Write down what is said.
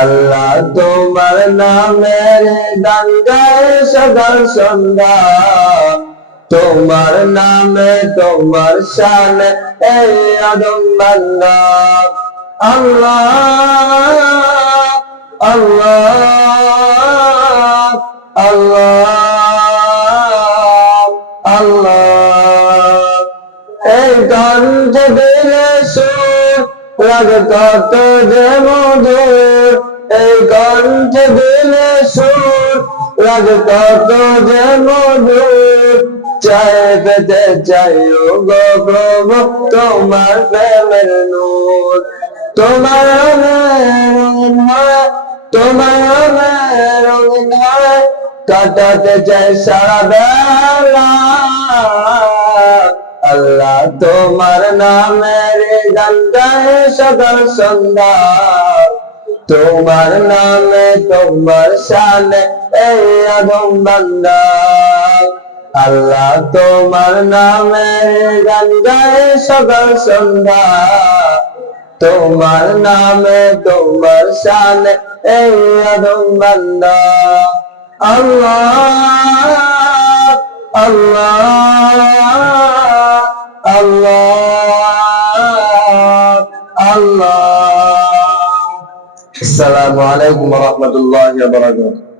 আল্লাহ তোমার নামের গান গায় সকাল সন্ধ্যা, তোমার নামে তোমার শানে এই আদম বান্দা। আল্লাহ আল্লাহ আল্লাহ আল্লাহ। এই কণ্ঠে দিলে সুর লাগে কত যে মধুর, এই কণ্ঠে দিলে সুর লাগে কত যে মধুর। চাই পেতে চাই গো প্রভু তোমার প্রেমের নূর, তোমার রঙিন হয়, তোমার রঙিন হয়, কাটাতে চাই সারা বেলা। আল্লাহ তোমার নামের গান গায় সকাল সন্ধ্যা, তোমার নামে তোমার শানে এই আদম বান্দা। আল্লাহ তোমার নামের গান গায় সকাল সন্ধ্যা, তোমার নামে তোমার শানে এই আদম বান্দা। আল্লাহ আল্লাহ আল্লাহ আল্লাহ। আসসালামু আলাইকুম ওয়া রাহমাতুল্লাহি ওয়া বারাকাতুহু।